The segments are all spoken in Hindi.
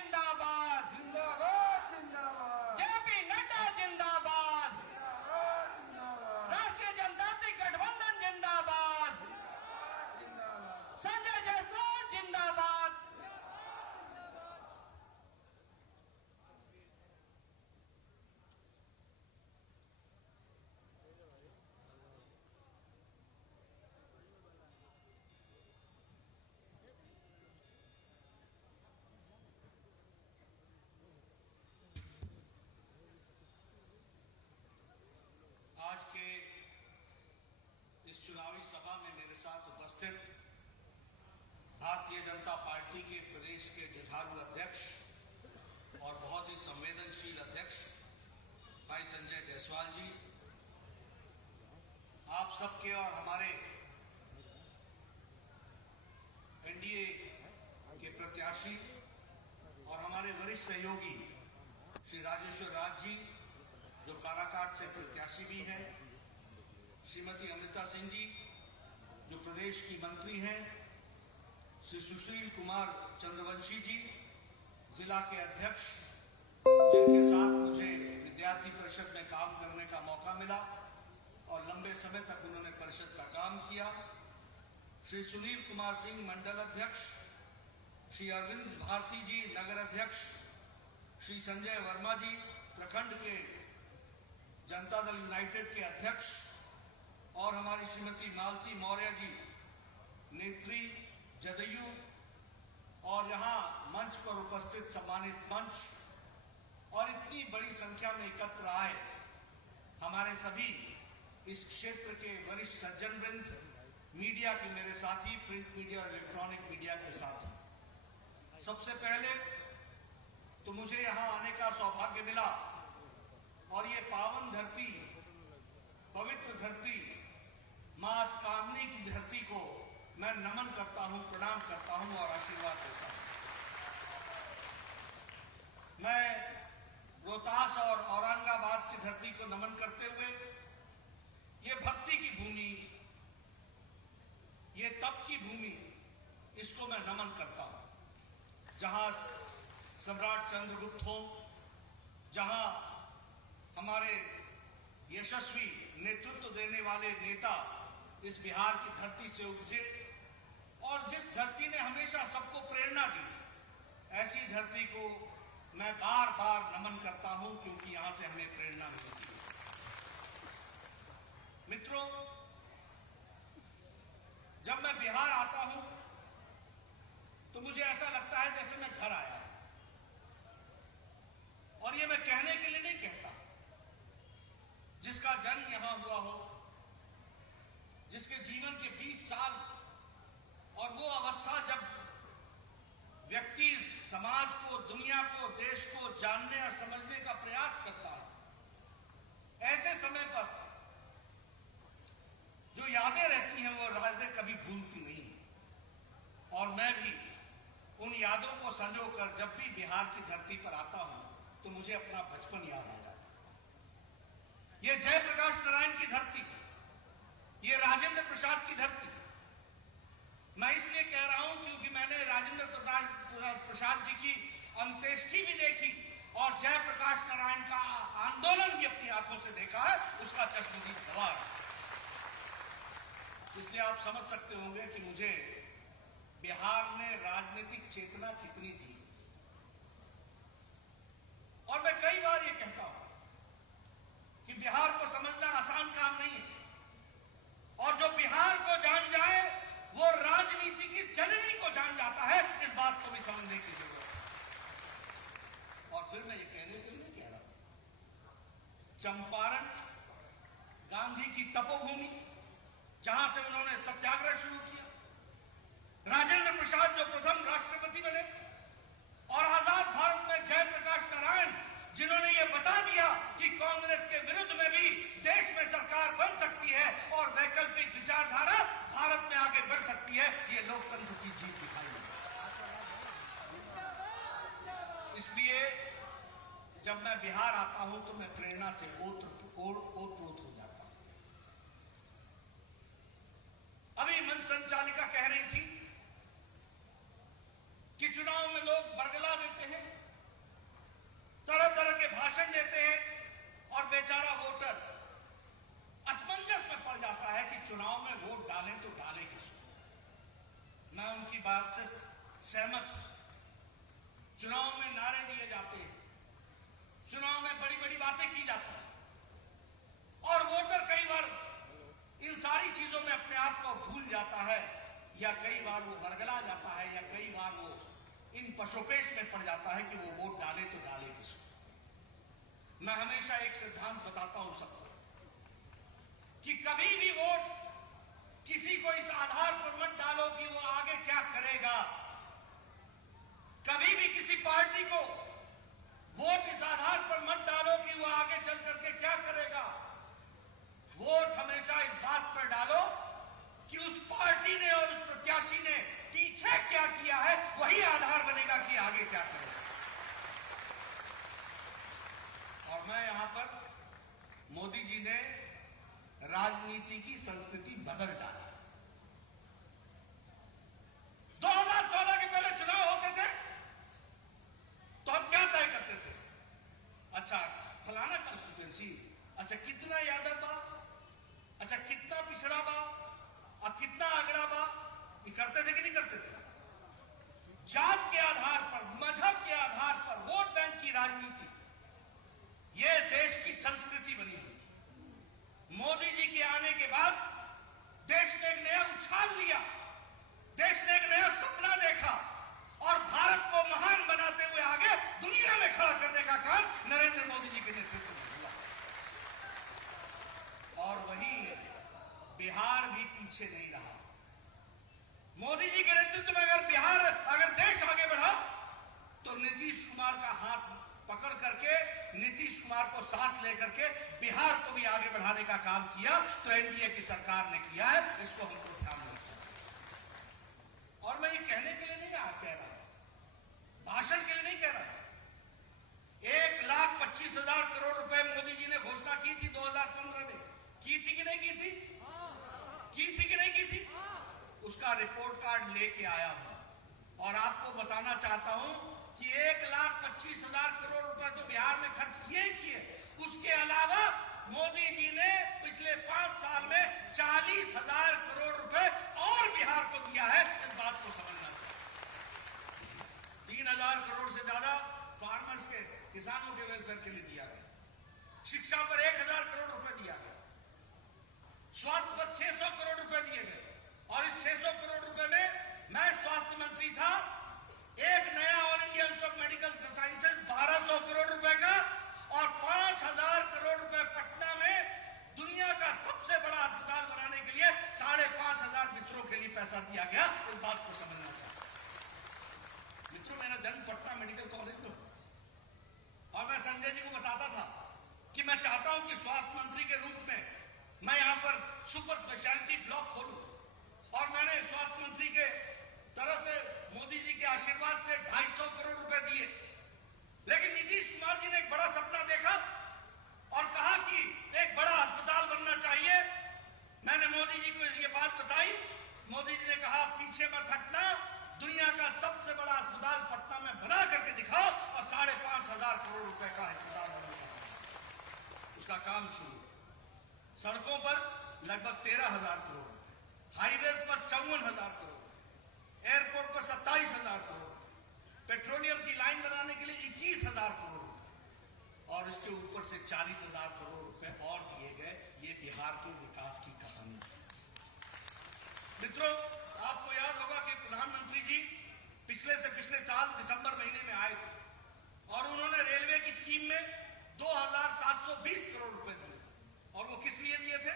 जिंदाबाद, जिंदाबाद जिंदाबाद, जेपी नड्डा जिंदाबाद, जिंदाबाद राष्ट्रीय जनतांत्रिक गठबंधन जिंदाबाद, जिंदाबाद। संजय जायसवाल जिंदाबाद। आज के इस चुनावी सभा में मेरे साथ उपस्थित भारतीय जनता पार्टी के प्रदेश के जुझारू अध्यक्ष और बहुत ही संवेदनशील अध्यक्ष भाई संजय जायसवाल जी, आप सबके और हमारे एनडीए के प्रत्याशी और हमारे वरिष्ठ सहयोगी श्री राजेश्वर राज जी, जो काराकाट से प्रत्याशी भी हैं, श्रीमती अमृता सिंह जी, जो प्रदेश की मंत्री हैं, श्री सुशील कुमार चंद्रवंशी जी, जिला के अध्यक्ष, जिनके साथ मुझे विद्यार्थी परिषद में काम करने का मौका मिला और लंबे समय तक उन्होंने परिषद का काम किया, श्री सुनील कुमार सिंह मंडल अध्यक्ष, श्री अरविंद भारती जी नगर अध्यक्ष, श्री संजय वर्मा जी प्रखंड के जनता दल यूनाइटेड के अध्यक्ष और हमारी श्रीमती मालती मौर्य जी नेत्री जदयू और यहाँ मंच पर उपस्थित सम्मानित मंच और इतनी बड़ी संख्या में एकत्र आए हमारे सभी इस क्षेत्र के वरिष्ठ सज्जन वृंद, मीडिया के मेरे साथी, प्रिंट मीडिया और इलेक्ट्रॉनिक मीडिया के साथी, सबसे पहले तो मुझे यहाँ आने का सौभाग्य मिला और ये पावन धरती, पवित्र धरती, मां कामनी की धरती को मैं नमन करता हूं, प्रणाम करता हूं और आशीर्वाद देता हूं। मैं रोहतास और औरंगाबाद की धरती को नमन करते हुए ये भक्ति की भूमि, ये तप की भूमि, इसको मैं नमन करता हूं, जहां सम्राट चंद्रगुप्त हो, जहां हमारे यशस्वी नेतृत्व देने वाले नेता इस बिहार की धरती से उपजे और जिस धरती ने हमेशा सबको प्रेरणा दी, ऐसी धरती को मैं बार बार नमन करता हूं, क्योंकि यहां से हमें प्रेरणा मिलती है। मित्रों, जब मैं बिहार आता हूं तो मुझे ऐसा लगता है जैसे मैं घर आया, और ये मैं कहने के लिए नहीं कहता। जिसका जन्म यहां हुआ हो, जिसके जीवन के 20 साल और वो अवस्था जब व्यक्ति समाज को, दुनिया को, देश को जानने और समझने का प्रयास करता है, ऐसे समय पर जो यादें रहती हैं वो यादें कभी भूलती नहीं है। और मैं भी उन यादों को संजोकर जब भी बिहार की धरती पर आता हूं तो मुझे अपना बचपन याद आ जाता है। ये जयप्रकाश नारायण की धरती, ये राजेंद्र प्रसाद की धरती, मैं इसलिए कह रहा हूं क्योंकि मैंने राजेंद्र प्रसाद जी की अंत्येष्टि भी देखी और जयप्रकाश नारायण का आंदोलन भी अपनी आंखों से देखा है, उसका चश्मदीद गवाह है। इसलिए आप समझ सकते होंगे कि मुझे बिहार में राजनीतिक चेतना कितनी थी। और मैं कई बार ये कहता हूं कि बिहार को समझना आसान काम नहीं है, और जो बिहार को जान जाए वो राजनीति की जननी को जान जाता है, इस बात को भी समझने की जरूरत है। और फिर मैं ये कहने के लिए कह रहा हूं, चंपारण गांधी की तपोभूमि, जहां से उन्होंने सत्याग्रह शुरू किया, राजेंद्र प्रसाद जो प्रथम राष्ट्रपति बने, और आजाद भारत में जयप्रकाश नारायण जिन्होंने ये बता दिया कि कांग्रेस के विरुद्ध में भी देश में सरकार बन सकती है और वैकल्पिक विचारधारा भारत में आगे बढ़ सकती है, ये लोकतंत्र की जीत दिखाई है। इसलिए जब मैं बिहार आता हूं तो मैं प्रेरणा से ओतप्रोत हो जाता हूं। अभी मंच संचालिका कह रही थी कि चुनाव में लोग बरगला देते हैं, की बात से सहमत हूं। चुनाव में नारे दिए जाते हैं, चुनाव में बड़ी बड़ी बातें की जाती हैं और वोटर कई बार इन सारी चीजों में अपने आप को भूल जाता है, या कई बार वो बरगला जाता है, या कई बार वो इन पशोपेश में पड़ जाता है कि वो वोट डाले तो डाले किसको। मैं हमेशा एक सिद्धांत बताता हूं सबको कि कभी भी वोट किसी को इस आधार पर मत डालो कि वो आगे क्या करेगा। कभी भी किसी पार्टी को वोट इस आधार पर मत डालो कि वो आगे चल करके क्या करेगा। वोट हमेशा इस बात पर डालो कि उस पार्टी ने और उस प्रत्याशी ने पीछे क्या किया है, वही आधार बनेगा कि आगे क्या करेगा। और मैं यहां पर मोदी जी ने राजनीति की संस्कृति बदल डाली। 2014 के पहले चुनाव होते थे तो हम क्या तय करते थे, अच्छा फलाना कॉन्स्टिट्यूएंसी, अच्छा कितना यादव बा, अच्छा कितना पिछड़ा बा, अब कितना आगरा बा, ये करते थे कि नहीं करते थे। जात के आधार पर, मजहब के आधार पर वोट बैंक की राजनीति, यह देश की संस्कृति बनी हुई थी। मोदी जी के आने के बाद देश ने एक नया उछाल लिया, देश ने एक नया सपना देखा और भारत को महान बनाते हुए आगे दुनिया में खड़ा करने का काम नरेंद्र मोदी जी के नेतृत्व में हुआ। और वहीं बिहार भी पीछे नहीं रहा। मोदी जी के नेतृत्व में अगर देश आगे बढ़ा तो नीतीश कुमार का हाथ पकड़ करके, नीतीश कुमार को साथ लेकर के बिहार को भी आगे बढ़ाने का काम किया। तो एनडीए की सरकार ने किया है, इसको हमको ध्यान रखना चाहिए। और मैं ये कहने के लिए नहीं कह रहा, भाषण के लिए नहीं कह रहा। 1,25,000 करोड़ रुपए मोदी जी ने घोषणा की थी 2015 में, की थी कि नहीं की थी, की थी कि नहीं की थी। उसका रिपोर्ट कार्ड लेके आया हूं और आपको बताना चाहता हूं कि 1,25,000 करोड़ रुपए तो बिहार में खर्च किए ही किए। उसके अलावा मोदी जी ने पिछले 5 साल में 40,000 करोड़ रुपए और बिहार को दिया है। इस बात को समझना चाहिए। 3,000 करोड़ से ज्यादा फार्मर्स के, किसानों के वेलफेयर के लिए दिया गया। शिक्षा पर 1,000 करोड़ रुपए दिया गया। स्वास्थ्य पर 600 करोड़ रुपए दिए गए। और इस 600 करोड़ रुपए में मैं स्वास्थ्य मंत्री था, एक नया all India institute of medical sciences 1,200 crore रुपए का और 5,000 करोड़ रुपए पटना में दुनिया का सबसे बड़ा अस्पताल बनाने के लिए 5,500 बिस्तरों के लिए पैसा दिया गया। इस बात को समझना चाहिए। मित्रों, मेरा जन्म पटना मेडिकल कॉलेज में और मैं संजय जी को बताता था कि मैं चाहता हूं कि स्वास्थ्य मंत्री के रूप में मैं यहां पर सुपर स्पेशलिटी ब्लॉक खोलूं। और मैंने स्वास्थ्य मंत्री के तरफ से मोदी जी के आशीर्वाद से 250 करोड़ रुपए दिए। लेकिन नीतीश कुमार जी ने एक बड़ा सपना देखा और कहा कि एक बड़ा अस्पताल बनना चाहिए। मैंने मोदी जी को ये बात बताई। मोदी जी ने कहा पीछे मत हटना, दुनिया का सबसे बड़ा अस्पताल पटना में बना करके दिखाओ और 5,500 करोड़ रुपए का अस्पताल बनेगा। उसका काम शुरू। सड़कों पर लगभग 13,000 करोड़, हाईवे पर 54,000 करोड़, एयरपोर्ट पर 27,000 करोड़, पेट्रोलियम की लाइन बनाने के लिए 21,000 करोड़ रुपए और इसके ऊपर से 40,000 करोड़ रुपए और दिए गए। ये बिहार के विकास की कहानी है। मित्रों, आपको याद होगा कि प्रधानमंत्री जी पिछले साल दिसंबर महीने में आए थे और उन्होंने रेलवे की स्कीम में 2,720 करोड़ रुपए दिए थे। और वो किस लिए दिए थे?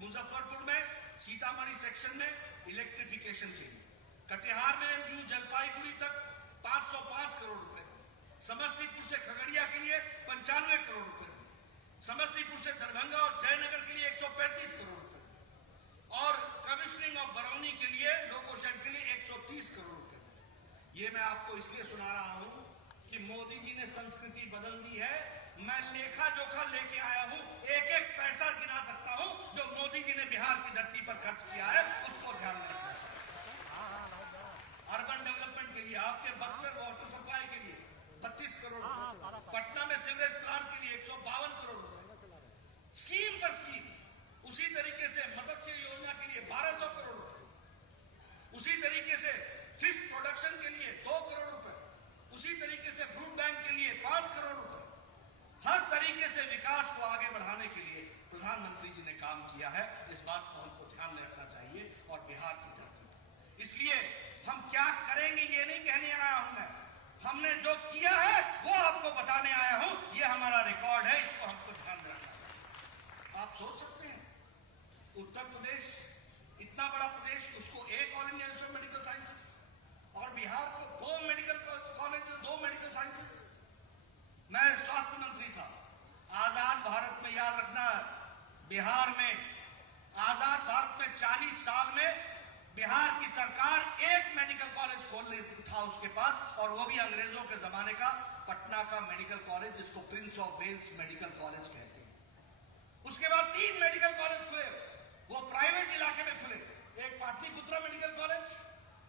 मुजफ्फरपुर में सीतामढ़ी सेक्शन में इलेक्ट्रिफिकेशन के लिए, कटिहार में न्यू जलपाईगुड़ी तक 505 करोड़ रुपए, समस्तीपुर से खगड़िया के लिए 95 करोड़ रुपए, समस्तीपुर से दरभंगा और जयनगर के लिए 135 करोड़ रुपए और कमिश्निंग ऑफ बरौनी के लिए लोकोशेड के लिए 130 करोड़ रुपए। ये मैं आपको इसलिए सुना रहा हूं कि मोदी जी ने संस्कृति बदल दी है। मैं लेखा जोखा लेके आया हूं, एक एक पैसा गिना सकता हूं जो मोदी जी ने बिहार की धरती पर खर्च किया है, उसको ध्यान में रखना चाहिए। अर्बन डेवलपमेंट के लिए, आपके बक्सर वाटर सप्लाई के लिए 32 करोड़ रुपए, पटना में सीवरेज प्लांट के लिए 152 करोड़ रुपए, स्कीम पर स्कीम। उसी तरीके से मत्स्य योजना के लिए 1,200 करोड़ रुपए, उसी तरीके से प्रधानमंत्री जी ने काम किया है, इस बात को हमको ध्यान में रखना चाहिए और बिहार की जाति पर। इसलिए हम क्या करेंगे ये नहीं कहने आया हूं मैं, हमने जो किया है वो आपको बताने आया हूं। ये हमारा रिकॉर्ड है, इसको हमको ध्यान में रखना चाहिए। आप सोच सकते हैं उत्तर प्रदेश इतना बड़ा प्रदेश, उसको एक all India institute of medical sciences और बिहार को 2 मेडिकल कॉलेज, 2 मेडिकल साइंसेज। मैं स्वास्थ्य मंत्री था आजाद भारत में, याद रखना, बिहार में आजाद भारत में 40 साल में बिहार की सरकार एक मेडिकल कॉलेज खोल था उसके पास, और वो भी अंग्रेजों के जमाने का, पटना का मेडिकल कॉलेज, जिसको prince of Wales medical college कहते हैं। उसके बाद 3 मेडिकल कॉलेज खुले, वो प्राइवेट इलाके में खुले, एक पाटलिपुत्रा मेडिकल कॉलेज,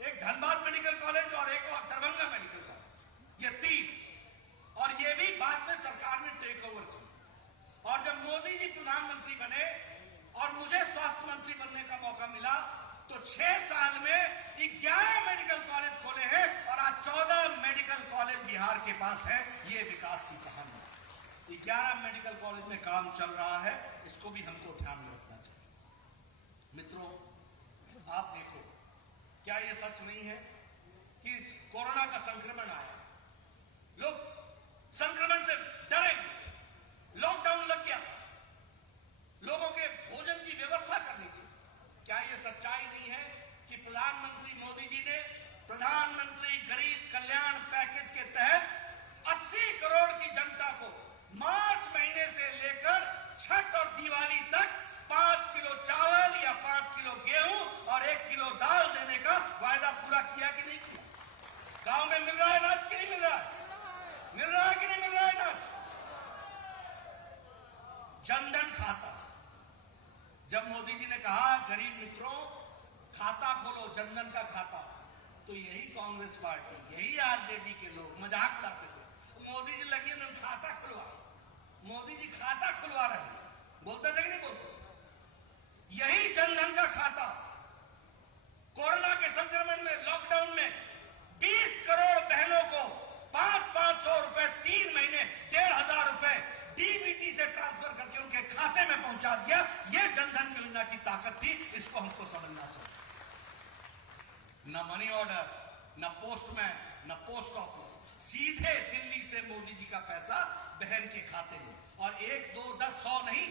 एक धनबाद मेडिकल कॉलेज और एक और दरभंगा मेडिकल कॉलेज। ये 3, और ये भी बाद में सरकार ने टेक ओवर की। और जब मोदी जी प्रधानमंत्री बने और मुझे स्वास्थ्य मंत्री बनने का मौका मिला, तो 6 साल में 11 मेडिकल कॉलेज खोले हैं और आज 14 मेडिकल कॉलेज बिहार के पास है। ये विकास की कहानी। 11 मेडिकल कॉलेज में काम चल रहा है, इसको भी हमको ध्यान में रखना चाहिए। मित्रों, आप देखो, क्या ये सच नहीं है कि कोरोना का संक्रमण आया, लोग संक्रमण से डरे, लॉकडाउन लग गया, लोगों के भोजन की व्यवस्था करनी थी। क्या यह सच्चाई नहीं है कि प्रधानमंत्री मोदी जी ने प्रधानमंत्री गरीब कल्याण पैकेज के तहत 80 करोड़ की जनता को मार्च महीने से लेकर छठ और दिवाली तक 5 किलो चावल या 5 किलो गेहूं और 1 किलो दाल देने का वायदा पूरा किया कि नहीं किया? गांव में मिल रहा है अनाज कि नहीं मिल रहा है? मिल रहा है कि नहीं मिल रहा है अनाज? जनधन खाता, जब मोदी जी ने कहा गरीब मित्रों खाता खोलो, जनधन का खाता, तो यही कांग्रेस पार्टी, यही आरजेडी के लोग मजाक उड़ाते थे। मोदी जी लगे उन्होंने खाता खुलवा, मोदी जी खाता खुलवा रहे हैं, बोलते थे कि नहीं बोलते? यही जनधन का खाता कोरोना के संक्रमण में, लॉकडाउन में 20 करोड़ बहनों को 500 रुपए 3 महीने 1,500 रुपए डीबीटी से ट्रांसफर करके उनके खाते में पहुंचा दिया। यह जनधन योजना की ताकत थी, इसको हमको समझना चाहिए। न मनी ऑर्डर, न पोस्टमैन, न पोस्ट ऑफिस, सीधे दिल्ली से मोदी जी का पैसा बहन के खाते में, और 1, 2, 10, 100 नहीं,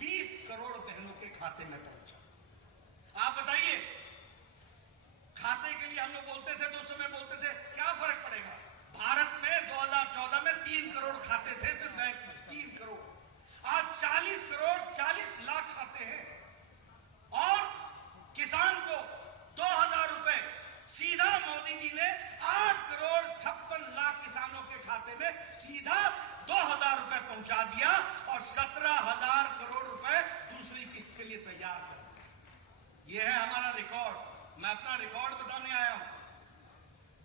20 करोड़ बहनों के खाते में पहुंचा। आप बताइए, खाते के लिए हम लोग बोलते थे तो उस समय बोलते थे क्या फर्क पड़ेगा? भारत में 2014 में 3 करोड़ खाते थे सिर्फ बैंक में, 3 करोड़। आज 40 करोड़ 40 लाख खाते हैं, और किसान को 2,000 रुपए सीधा मोदी जी ने 8 करोड़ 56 लाख किसानों के खाते में सीधा 2,000 रुपए पहुंचा दिया, और 17,000 करोड़ रुपए दूसरी किस्त के लिए तैयार कर दिया। यह है हमारा रिकॉर्ड। मैं अपना रिकॉर्ड बताने आया हूं।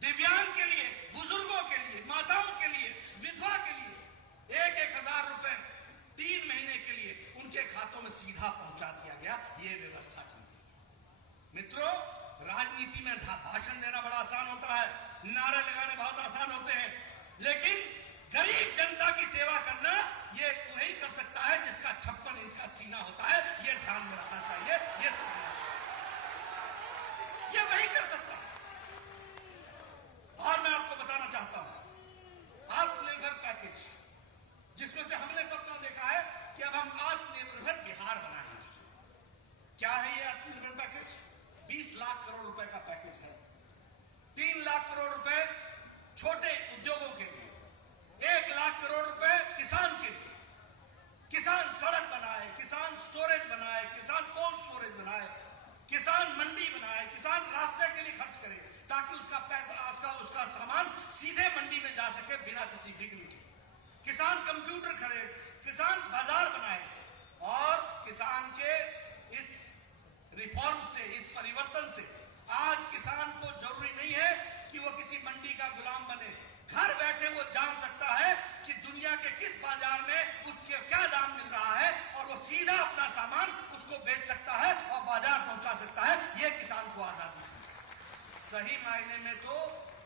दिव्यांग के लिए, बुजुर्गों के लिए, माताओं के लिए, विधवा के लिए 1,000 रुपए 3 महीने के लिए उनके खातों में सीधा पहुंचा दिया गया। यह व्यवस्था की गई। मित्रों, राजनीति में भाषण देना बड़ा आसान होता है, नारे लगाने बहुत आसान होते हैं, लेकिन गरीब जनता की सेवा करना यह वही कर सकता है जिसका 56 इंच का सीना होता है। यह ध्यान में रखना चाहिए, यह वही कर सकता है। और मैं आपको बताना चाहता हूं, आत्मनिर्भर पैकेज, जिसमें से हमने सपना देखा है कि अब हम आत्मनिर्भर बिहार बनाएंगे। क्या है ये आत्मनिर्भर पैकेज? 20 लाख करोड़ रुपए का पैकेज है। 3 लाख करोड़ रुपए छोटे उद्योगों के लिए, 1 लाख करोड़ रुपए किसान के लिए। किसान सड़क बनाए, किसान स्टोरेज बनाए, किसान कोल्ड स्टोरेज बनाए, किसान मंडी बनाए, किसान रास्ते के लिए खर्च करे, ताकि उसका पैसा, उसका सामान सीधे मंडी में जा सके बिना किसी बिक्री के। किसान कंप्यूटर खरीद, किसान बाजार बनाए, और किसान के इस रिफॉर्म से, इस परिवर्तन से आज किसान को जरूरी नहीं है कि वो किसी मंडी का गुलाम बने। घर बैठे वो जान सकता है कि दुनिया के किस बाजार में उसके क्या दाम मिल रहा है, और वो सीधा अपना सामान उसको बेच सकता है और बाजार पहुंचा सकता है। ये किसान को आजादी है। सही मायने में तो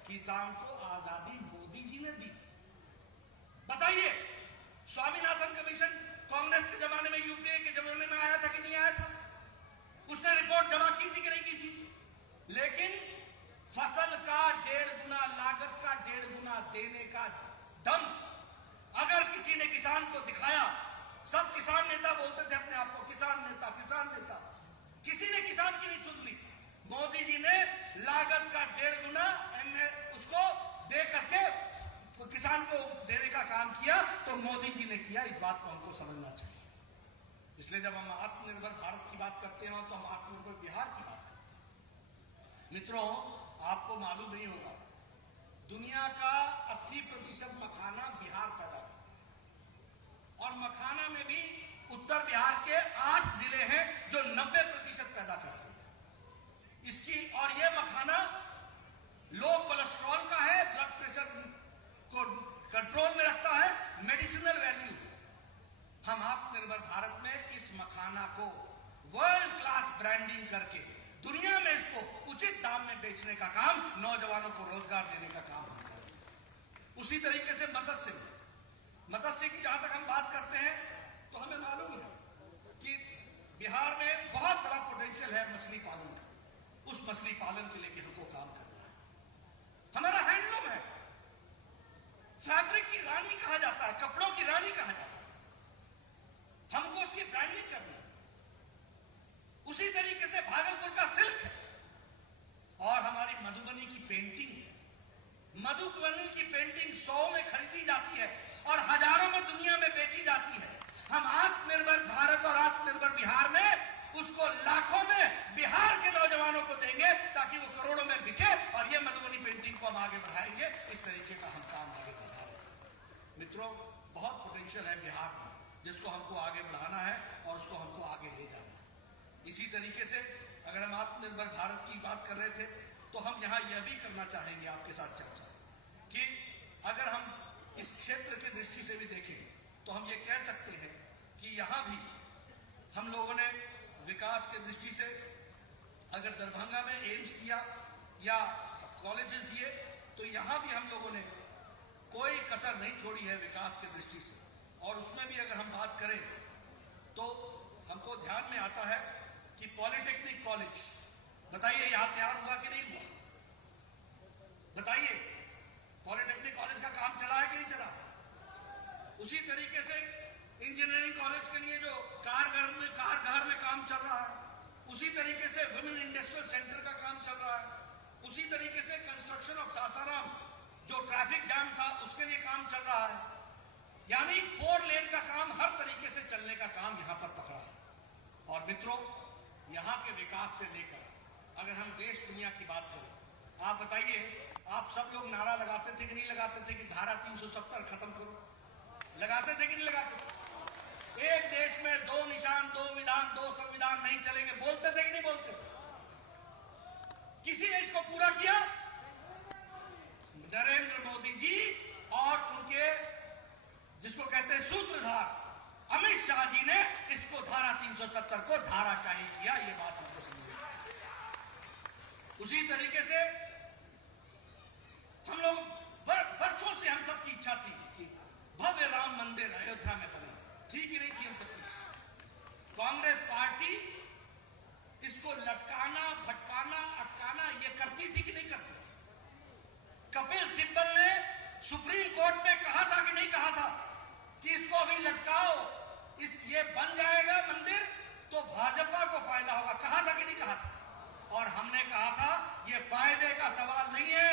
किसान को आजादी मोदी जी ने दी। बताइए, स्वामीनाथन कमीशन कांग्रेस के जमाने में, यूपीए के जमाने में आया था कि नहीं आया था? उसने रिपोर्ट जमा की थी कि नहीं की थी? लेकिन फसल का 1.5 गुना, लागत का 1.5 गुना देने का दम अगर किसी ने किसान को दिखाया, सब किसान नेता बोलते थे अपने आप को किसान नेता, किसान नेता, किसी ने किसान की नहीं सुन ली। मोदी जी ने लागत का 1.5 गुना उसको दे करके किसान को देने का काम किया, तो मोदी जी ने किया। इस बात को हमको समझना चाहिए। इसलिए जब हम आत्मनिर्भर भारत की बात करते हैं तो हम आत्मनिर्भर बिहार की बात करते हैं। मित्रों, आपको मालूम नहीं होगा, दुनिया का 80% मखाना बिहार पैदा करता है, और मखाना में भी उत्तर बिहार के 8 जिले हैं जो 90% पैदा करते हैं इसकी। और यह मखाना लो कोलेस्ट्रॉल का है, ब्लड प्रेशर को कंट्रोल में रखता है, मेडिसिनल वैल्यू है। हम आत्मनिर्भर भारत में इस मखाना को वर्ल्ड क्लास ब्रांडिंग करके दुनिया में इसको उचित दाम में बेचने का काम, नौजवानों को रोजगार देने का काम हम करें। उसी तरीके से मत्स्य की जहां तक हम बात करते हैं तो हमें मालूम है कि बिहार में बहुत बड़ा पोटेंशियल है मछली पालन का। उस मछली पालन के लिए हमको काम करना है। हमारा हैंडलूम है, फैब्रिक की रानी कहा जाता है, कपड़ों की रानी कहा जाता है, हमको उसकी ब्रांडिंग करनी है। उसी तरीके से भागलपुर का सिल्क है, और हमारी मधुबनी की पेंटिंग है। मधुबनी की पेंटिंग 100 में खरीदी जाती है और हजारों में दुनिया में बेची जाती है। हम आत्मनिर्भर भारत और आत्मनिर्भर बिहार में उसको लाखों में बिहार के नौजवानों को देंगे ताकि वो करोड़ों में बिके, और ये मधुबनी पेंटिंग को हम आगे बढ़ाएंगे। इस तरीके का हम काम आगे बढ़ाएंगे। मित्रों, बहुत पोटेंशियल है बिहार में, जिसको हमको आगे बढ़ाना है और उसको हमको आगे ले जाना है। इसी तरीके से अगर हम आत्मनिर्भर भारत की बात कर रहे थे तो हम यहां यह भी करना चाहेंगे आपके साथ चर्चा कि अगर हम इस क्षेत्र की दृष्टि से भी देखें तो हम ये कह सकते हैं कि यहां भी हम लोगों ने विकास की दृष्टि से अगर दरभंगा में एम्स दिया या कॉलेजेस दिए, तो यहां भी हम लोगों ने कोई कसर नहीं छोड़ी है विकास की दृष्टि से। और उसमें भी अगर हम बात करें तो हमको ध्यान में आता है कि पॉलिटेक्निक कॉलेज, बताइए याद हुआ कि नहीं हुआ? बताइए, पॉलिटेक्निक कॉलेज का काम चला है कि नहीं चला? उसी तरीके से इंजीनियरिंग कॉलेज के लिए जो कारगर में काम चल रहा है, उसी तरीके से वुमेन इंडस्ट्रियल सेंटर का काम चल रहा है, उसी तरीके से कंस्ट्रक्शन ऑफ सासाराम जो ट्रैफिक जैम था उसके लिए काम चल रहा है। यानी 4 लेन का काम, हर तरीके से चलने का काम यहां पर पकड़ा है। और मित्रों, यहां के विकास से लेकर अगर हम देश दुनिया की बात करें, आप बताइए, आप सब लोग नारा लगाते थे कि नहीं लगाते थे कि धारा 370 खत्म करो? लगाते थे कि नहीं लगाते थे? एक देश में 2 निशान, 2 विधान, 2 संविधान नहीं चलेंगे, बोलते थे कि नहीं बोलते थे? किसी ने इसको पूरा किया? नरेंद्र मोदी जी और उनके जिसको कहते हैं सूत्रधार अमित शाह जी ने इसको धारा 370 को धाराशाही किया। ये बात हमको समझनी चाहिए। उसी तरीके से हम लोग वर्षों से हम सबकी इच्छा थी कि भव्य राम मंदिर अयोध्या में बने, ठीक ही नहीं थी हम सबकी। कांग्रेस पार्टी इसको लटकाना, भटकाना, अटकाना ये करती थी कि नहीं करती थी? कपिल सिब्बल ने सुप्रीम कोर्ट में कहा था कि नहीं कहा था कि इसको अभी लटकाओ, ये बन जाएगा मंदिर तो भाजपा को फायदा होगा? कहा था कि नहीं कहा था? और हमने कहा था ये फायदे का सवाल नहीं है,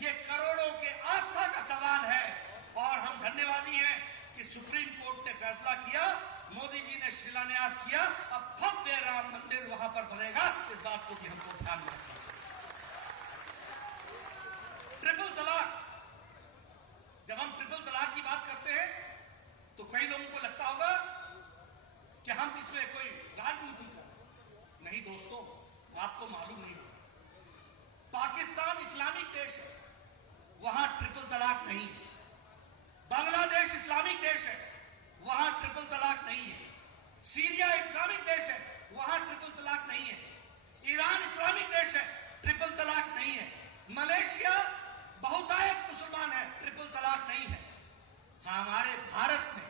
ये करोड़ों के आस्था का सवाल है। और हम धन्यवादी हैं कि सुप्रीम कोर्ट ने फैसला किया, मोदी जी ने शिलान्यास किया, अब भव्य राम मंदिर वहां पर बनेगा। इस बात को भी हमको ध्यान में रखना चाहिए। ट्रिपल तलाक, जब हम ट्रिपल तलाक की बात करते हैं तो कई लोगों को लगता होगा कि हम इसमें कोई राजनीति कर रहे। नहीं दोस्तों, आपको मालूम नहीं होगा, पाकिस्तान इस्लामिक देश है, वहां ट्रिपल तलाक नहीं है। बांग्लादेश इस्लामिक देश है, वहां ट्रिपल तलाक नहीं है। सीरिया इस्लामिक देश है, वहां ट्रिपल तलाक नहीं है। ईरान इस्लामिक देश है, ट्रिपल तलाक नहीं है। मलेशिया बहुतायत मुसलमान है, ट्रिपल तलाक नहीं है। हमारे भारत में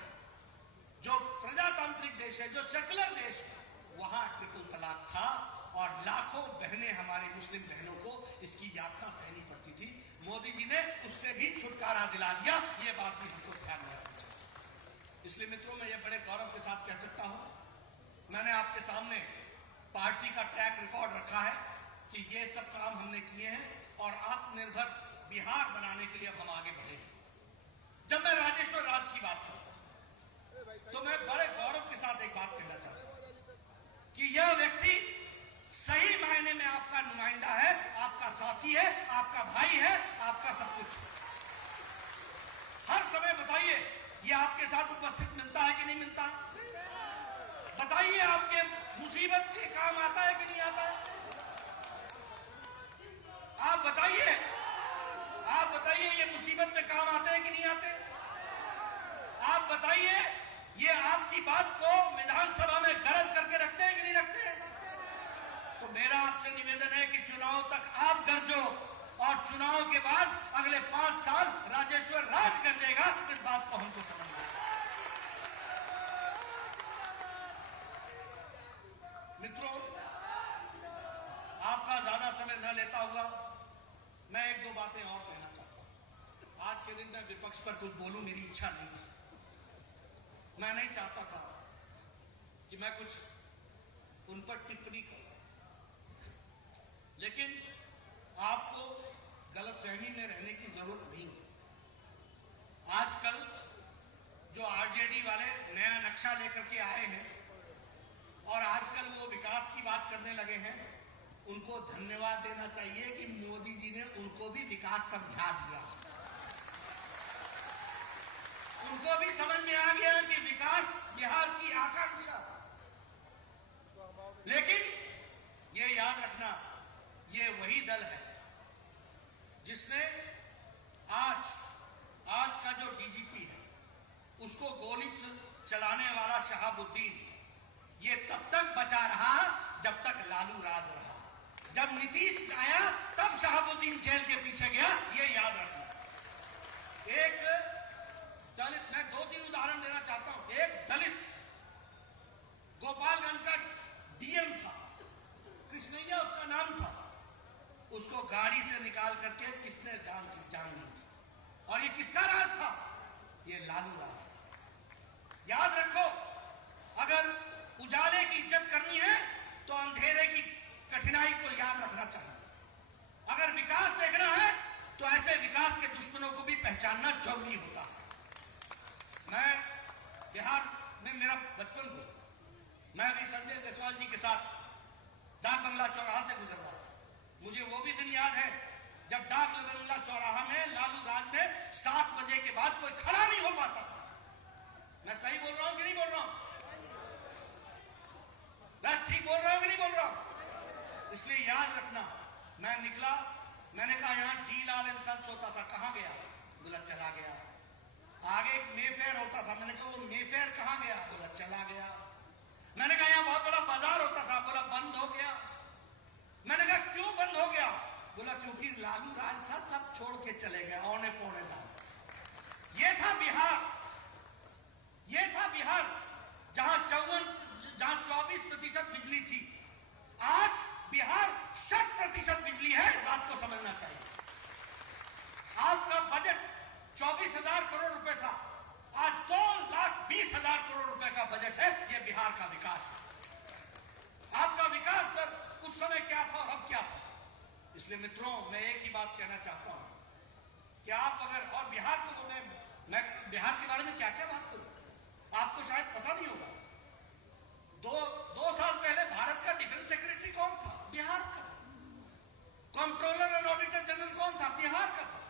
जो प्रजातांत्रिक देश है, जो सेकुलर देश है, वहां ट्रिपल तलाक था और लाखों बहनें, हमारी मुस्लिम बहनों को इसकी यातना सहनी पड़ती थी। मोदी जी ने उससे भी छुटकारा दिला दिया। ये बात भी हमको ध्यान में रखनी चाहिए। इसलिए मित्रों, मैं ये बड़े गौरव के साथ कह सकता हूं, मैंने आपके सामने पार्टी का ट्रैक रिकॉर्ड रखा है कि ये सब काम हमने किए हैं और आत्मनिर्भर बिहार बनाने के लिए अब हम आगे बढ़े हैं। जब मैं राजेश्वर राज की बात करता हूं तो मैं बड़े गौरव के साथ एक बात कहना चाहता हूं कि यह व्यक्ति सही मायने में आपका नुमाइंदा है, आपका साथी है, आपका भाई है, आपका सब कुछ। हर समय बताइए, ये आपके साथ उपस्थित मिलता है कि नहीं मिलता? बताइए, आपके मुसीबत के काम आता है कि नहीं आता है? आप बताइए, ये मुसीबत में काम आते हैं कि नहीं आते? आप बताइए, ये आपकी बात को विधानसभा में गरज करके रखते हैं कि नहीं रखते हैं? तो मेरा आपसे निवेदन है कि चुनाव तक आप गरजो और चुनाव के बाद अगले 5 साल राजेश्वर राज गरजेगा। इस बात को हमको समझना है। मित्रों, आपका ज्यादा समय न लेता हुआ मैं 1-2 बातें और कहना चाहता हूं। आज के दिन मैं विपक्ष पर कुछ बोलूं, मेरी इच्छा नहीं थी। मैं नहीं चाहता था कि मैं कुछ उन पर टिप्पणी करूं, लेकिन आपको गलतफहमी में रहने की जरूरत नहीं है। आजकल जो आरजेडी वाले नया नक्शा लेकर के आए हैं और आजकल वो विकास की बात करने लगे हैं, उनको धन्यवाद देना चाहिए कि मोदी जी ने उनको भी विकास समझा दिया। उनको भी समझ में आ गया कि विकास बिहार की आकांक्षा। लेकिन ये याद रखना, ये वही दल है जिसने आज का जो डीजीपी है, उसको गोली चलाने वाला शहाबुद्दीन, ये तब तक बचा रहा जब तक लालू राज रहा। जब नीतीश आया तब शहाबुद्दीन जेल के पीछे गया। ये याद रखना। एक दलित, मैं 2-3 उदाहरण देना चाहता हूं। एक दलित गोपालगंज का डीएम था, कृष्णैया उसका नाम था, उसको गाड़ी से निकाल करके किसने जान ली थी। और ये किसका राज था? ये लालू राज था। याद रखो, अगर उजाले की इज्जत करनी है तो अंधेरे की कठिनाई को याद रखना चाहिए। अगर विकास देखना है तो ऐसे विकास के दुश्मनों को भी पहचानना जरूरी होता है। मैं बिहार में, मेरा बचपन गुजरा, मैं भी संजय जायसवाल जी के साथ डाक बंगला चौराहा से गुजर रहा था। मुझे वो भी दिन याद है जब डाक बंगला चौराहा में लालू राज में 7 बजे के बाद कोई खड़ा नहीं हो पाता था। मैं सही बोल रहा हूं कि नहीं बोल रहा हूं? मैं ठीक बोल रहा हूं कि नहीं बोल रहा हूं? इसलिए याद रखना, मैं निकला, मैंने कहा यहां डी लाल एंड सन्स होता था, कहां गया? बोला चला गया। आगे एक मेफेयर होता था, मैंने कहा वो मेफेयर कहां गया? बोला चला गया। मैंने कहा यहां बहुत बड़ा बाजार होता था, बोला बंद हो गया। मैंने कहा क्यों बंद हो गया? बोला क्योंकि लालू राज था, सब छोड़ के चले गए औने पौने दाम। ये था बिहार, जहां 24% बिजली थी। आज बिहार 100% बिजली है। इस बात को समझना चाहिए। आपका बजट 24,000 करोड़ रुपए था, आज 2,20,000 करोड़ रुपए का बजट है। यह बिहार का विकास है। आपका विकास दर उस समय क्या था और अब क्या था? इसलिए मित्रों, मैं एक ही बात कहना चाहता हूं कि आप अगर, और बिहार को तो मैं बिहार के बारे में क्या क्या बात करूं, आपको शायद पता नहीं होगा। दो साल पहले भारत का डिफेंस सेक्रेटरी कौन था? बिहार का था। कंट्रोलर एंड ऑडिटर जनरल कौन था? बिहार का था।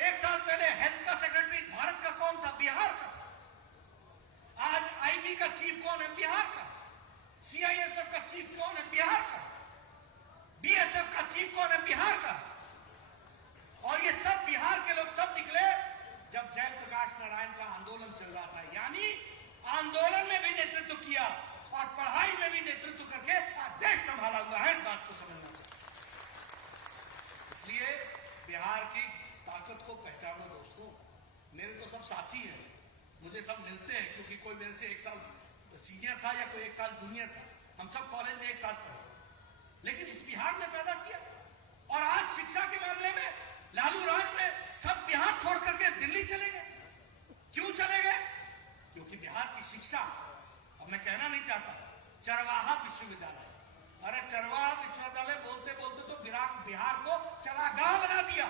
1 साल पहले हेल्थ का सेक्रेटरी भारत का कौन था? बिहार का था। आज आईबी का चीफ कौन है? बिहार का। सीआईएसएफ का चीफ कौन है? बिहार का। बीएसएफ का चीफ कौन है? बिहार का। और ये सब बिहार के लोग तब निकले जब जयप्रकाश नारायण का आंदोलन चल रहा था। यानी आंदोलन में भी नेतृत्व किया और पढ़ाई में भी नेतृत्व करके देश संभाला हुआ है। इस बात को समझना चाहिए। इसलिए बिहार की ताकत को पहचानो दोस्तों। मेरे तो सब साथी हैं, मुझे सब मिलते हैं, क्योंकि कोई मेरे से 1 साल सीनियर था या कोई 1 साल जूनियर था। हम सब कॉलेज में एक साथ पढ़े, लेकिन इस बिहार ने पैदा किया। और आज शिक्षा के मामले में लालू राज में सब बिहार छोड़ करके दिल्ली चले गए। क्यों चले गए? क्योंकि बिहार की शिक्षा, अब मैं कहना नहीं चाहता, चरवाहा विश्वविद्यालय, अरे चरवाहा विश्वविद्यालय बोलते बोलते तो बिहार को चरागाह बना दिया,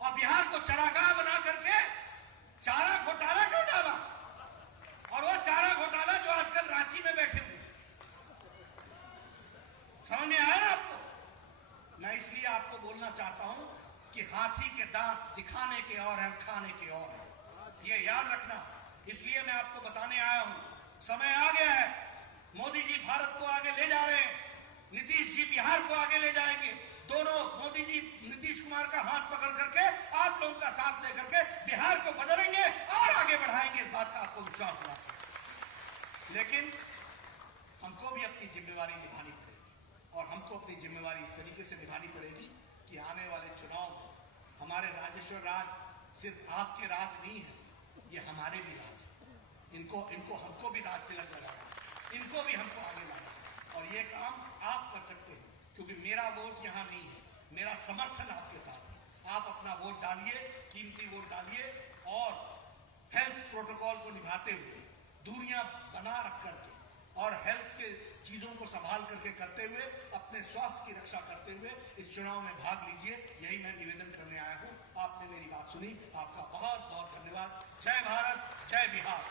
और बिहार को चरागाह बना करके चारा घोटाला कर डाला। और वो चारा घोटाला जो आजकल रांची में बैठे हुए, समझ में आया ना आपको? मैं इसलिए आपको बोलना चाहता हूं कि हाथी के दांत दिखाने के और है, खाने के और है, ये याद रखना। इसलिए मैं आपको बताने आया हूं, समय आ गया है। मोदी जी भारत को आगे ले जा रहे हैं, नीतीश जी बिहार को आगे ले जाएंगे। दोनों, मोदी जी नीतीश कुमार का हाथ पकड़ करके आप लोगों का साथ लेकर के बिहार को बदलेंगे और आगे बढ़ाएंगे। इस बात का आपको विश्वास दिलाता हूं। लेकिन हमको भी अपनी जिम्मेवारी निभानी पड़ेगी, और हमको अपनी जिम्मेवारी इस तरीके से निभानी पड़ेगी कि आने वाले चुनाव में हमारे राजेश्वर राज सिर्फ आपके राज नहीं है, ये हमारे भी राज है। इनको हमको भी राज तिलक लगाना, इनको भी हमको आगे लाना, और ये काम आप कर सकते हैं, क्योंकि मेरा वोट यहां नहीं है, मेरा समर्थन आपके साथ है। आप अपना वोट डालिए, कीमती वोट डालिए, और हेल्थ प्रोटोकॉल को निभाते हुए, दूरियां बना रख करके और हेल्थ के चीजों को संभाल करके करते हुए, अपने स्वास्थ्य की रक्षा करते हुए इस चुनाव में भाग लीजिए। यही मैं निवेदन करने आया हूं। आपने मेरी बात सुनी, आपका बहुत बहुत धन्यवाद। जय भारत, जय बिहार।